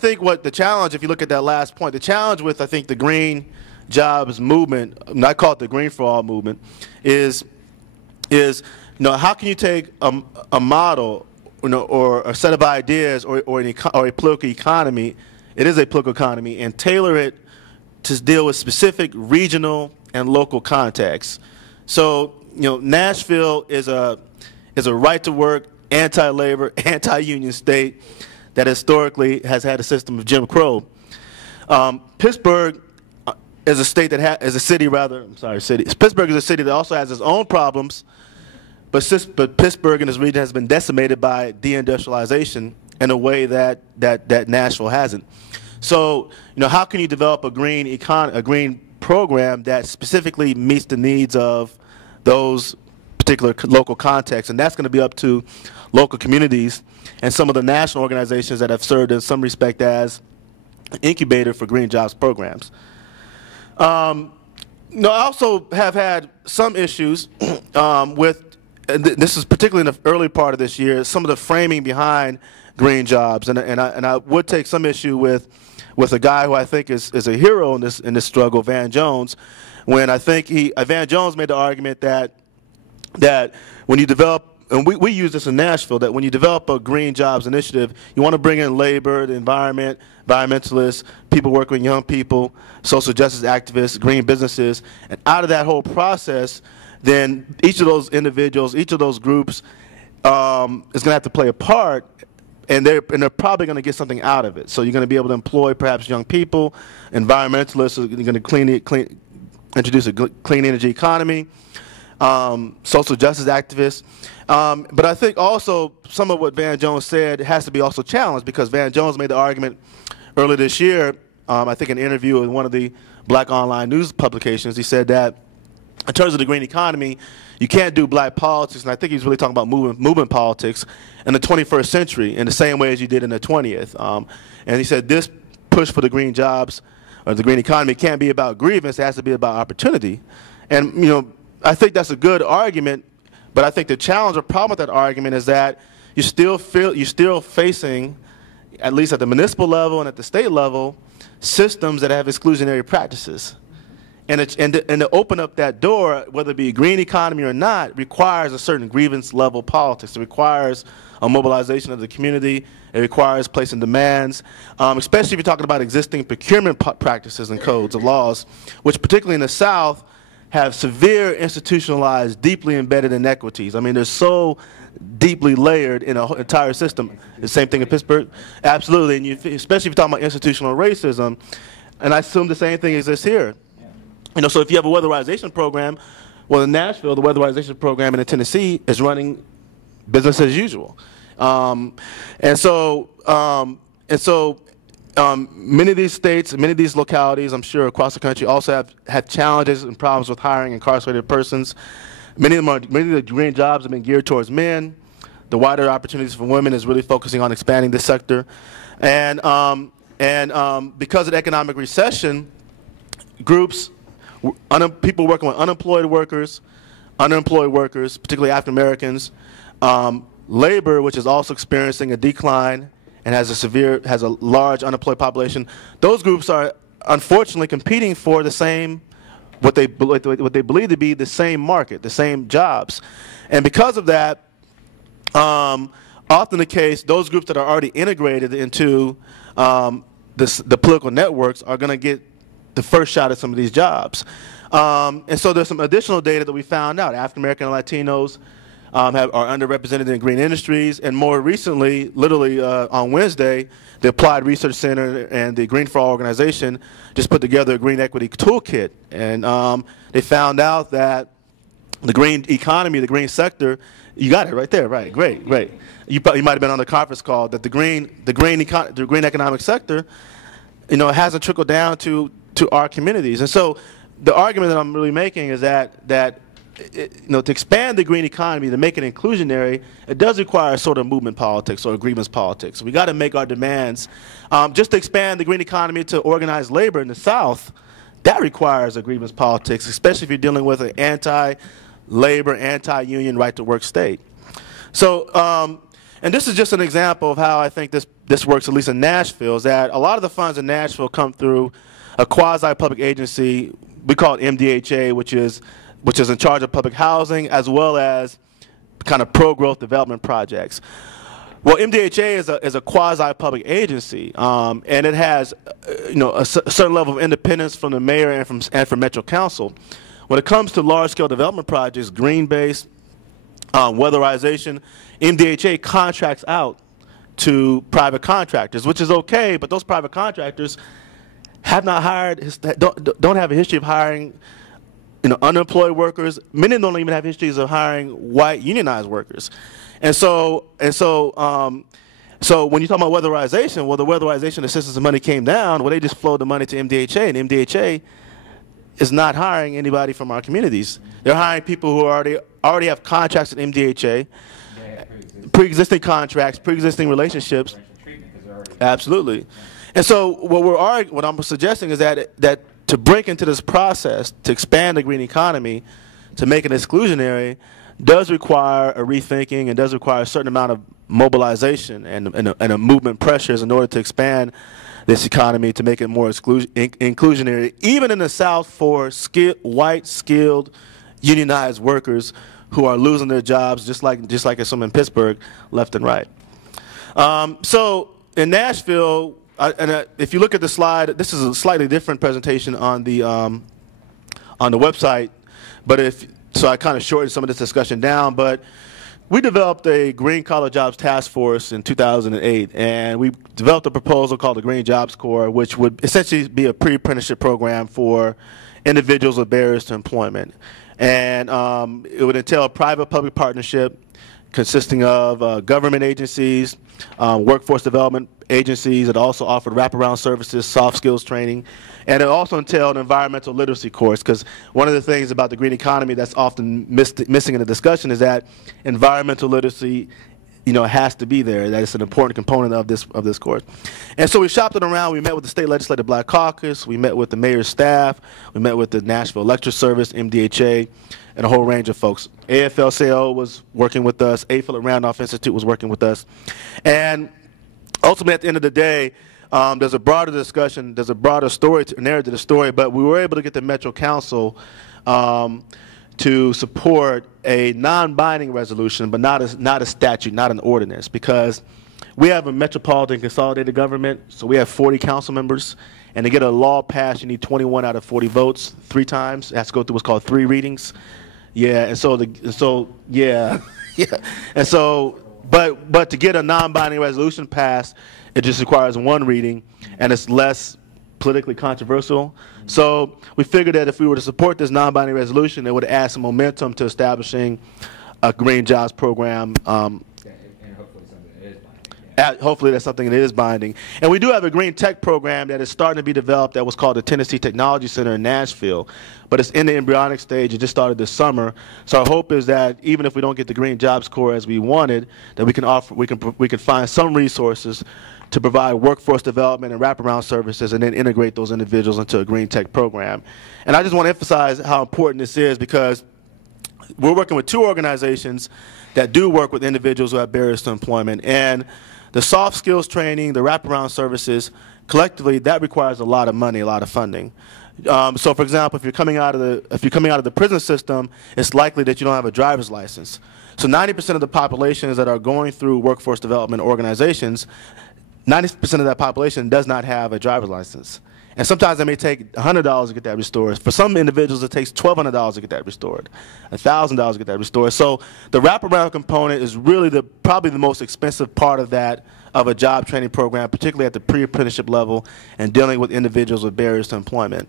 think what the challenge, if you look at that last point, the challenge with, I think, the green jobs movement, I call it the green for all movement, is how can you take a model, or a set of ideas, or a political economy, it is a political economy, and tailor it to deal with specific regional and local contexts. So, Nashville is a right-to-work, anti-labor, anti-union state that historically has had a system of Jim Crow. Pittsburgh is a state that is a city rather. I'm sorry, city. Pittsburgh is a city that also has its own problems, but Pittsburgh and this region has been decimated by deindustrialization in a way that Nashville hasn't. So, how can you develop a green program that specifically meets the needs of those particular local contexts? And that's going to be up to local communities and some of the national organizations that have served in some respect as an incubator for green jobs programs. I also have had some issues with, this is particularly in the early part of this year, some of the framing behind green jobs, and I would take some issue with a guy who I think is a hero in this struggle, Van Jones, when I think Van Jones made the argument that when you develop, and we use this in Nashville, that when you develop a green jobs initiative, you want to bring in labor, the environment, environmentalists, people working with young people, social justice activists, green businesses, and out of that whole process, then each of those individuals, each of those groups is going to have to play a part, and they're probably going to get something out of it. So you're going to be able to employ perhaps young people, environmentalists are going to introduce a clean energy economy, social justice activists. But I think also some of what Van Jones said has to be also challenged, because Van Jones made the argument earlier this year, I think in an interview with one of the black online news publications, he said that in terms of the green economy, you can't do black politics, and I think he was really talking about movement politics in the 21st century in the same way as you did in the 20th. And he said this push for the green jobs or the green economy can't be about grievance, it has to be about opportunity. And I think that's a good argument, but I think the challenge or problem with that argument is that you're still facing, at least at the municipal level and at the state level, systems that have exclusionary practices. And to open up that door, whether it be a green economy or not, requires a certain grievance level politics. It requires a mobilization of the community. It requires placing demands, especially if you're talking about existing procurement practices and codes of laws, which particularly in the South have severe institutionalized, deeply embedded inequities. I mean, they're so deeply layered in an entire system. The same thing in Pittsburgh? Absolutely, and especially if you're talking about institutional racism, and I assume the same thing exists here. So if you have a weatherization program, well, in Nashville, the weatherization program in Tennessee is running business as usual. Many of these states, many of these localities, I'm sure across the country, also have challenges and problems with hiring incarcerated persons. Many of the green jobs have been geared towards men. The wider opportunities for women is really focusing on expanding this sector. And because of the economic recession, groups, people working with unemployed workers, underemployed workers, particularly African Americans, labor, which is also experiencing a decline and has a large unemployed population. Those groups are unfortunately competing for the same, what they believe to be the same market, the same jobs, and because of that, often the case, those groups that are already integrated into the political networks are going to get the first shot at some of these jobs. And so there's some additional data that we found out. African American and Latinos are underrepresented in green industries, and more recently, literally on Wednesday, the Applied Research Center and the Green for All organization just put together a green equity toolkit, and they found out that the green economy, the green sector, you got it right there, right? Great. You might have been on the conference call that the green economic sector, hasn't trickled down to our communities. And so the argument that I'm really making is that to expand the green economy, to make it inclusionary, it does require sort of movement politics or grievance politics. We got to make our demands. Just to expand the green economy to organize labor in the South, that requires a grievance politics, especially if you're dealing with an anti-labor, anti-union right-to-work state. So, and this is just an example of how I think this works at least in Nashville is that a lot of the funds in Nashville come through a quasi-public agency. We call it MDHA, which is in charge of public housing as well as kind of pro-growth development projects. Well, MDHA is a quasi-public agency, and it has a certain level of independence from the mayor and from Metro Council. When it comes to large-scale development projects, green-based, weatherization, MDHA contracts out to private contractors, which is okay, but those private contractors have not hired, don't have a history of hiring unemployed workers. Many don't even have histories of hiring white unionized workers. And so when you talk about weatherization, well, the weatherization assistance and money came down. Well, they just flowed the money to MDHA, and MDHA is not hiring anybody from our communities. They're hiring people who already have contracts at MDHA, pre-existing contracts, pre-existing relationships. Absolutely. And so what I'm suggesting is that to break into this process, to expand the green economy, to make it exclusionary, does require a rethinking and does require a certain amount of mobilization and a movement pressures in order to expand this economy to make it more inclusionary, even in the South for white, skilled, unionized workers who are losing their jobs, just like some in Pittsburgh, left and right. So in Nashville, if you look at the slide, this is a slightly different presentation on the website, but so I kind of shortened some of this discussion down, but we developed a Green Collar Jobs Task Force in 2008, and we developed a proposal called the Green Jobs Corps, which would essentially be a pre-apprenticeship program for individuals with barriers to employment. And it would entail a private-public partnership consisting of government agencies, workforce development agencies that also offered wraparound services, soft skills training, and it also entailed an environmental literacy course, because one of the things about the green economy that's often missing in the discussion is that environmental literacy has to be there, that it's an important component of this course. And so we shopped it around. We met with the State Legislative Black Caucus, we met with the mayor's staff, we met with the Nashville Electric Service, MDHA, and a whole range of folks. AFL-CIO was working with us, AFL at Randolph Institute was working with us. And ultimately, at the end of the day, there's a broader discussion, there's a broader story, narrative to the story, but we were able to get the Metro Council to support a non-binding resolution, but not a statute, not an ordinance, because we have a metropolitan consolidated government, so we have 40 council members, and to get a law passed, you need 21 out of 40 votes 3 times. It has to go through what's called 3 readings. Yeah, and so but to get a non-binding resolution passed, it just requires 1 reading, and it's less politically controversial. So we figured that if we were to support this non-binding resolution, it would add some momentum to establishing a green jobs program. And hopefully something that is binding. Hopefully that's something that is binding. And we do have a green tech program that is starting to be developed that was called the Tennessee Technology Center in Nashville, but it's in the embryonic stage. It just started this summer. So our hope is that even if we don't get the Green Jobs Corps as we wanted, that we can find some resources to provide workforce development and wraparound services and then integrate those individuals into a green tech program. And I just want to emphasize how important this is, because we're working with 2 organizations that do work with individuals who have barriers to employment. And the soft skills training, the wraparound services, collectively, that requires a lot of money, a lot of funding. So, for example, if you're coming out of the prison system, it's likely that you don't have a driver's license. So 90% of the populations that are going through workforce development organizations, 90% of that population does not have a driver's license. And sometimes it may take $100 to get that restored. For some individuals, it takes $1,200 to get that restored, $1,000 to get that restored. So the wraparound component is really probably the most expensive part of a job training program, particularly at the pre-apprenticeship level and dealing with individuals with barriers to employment.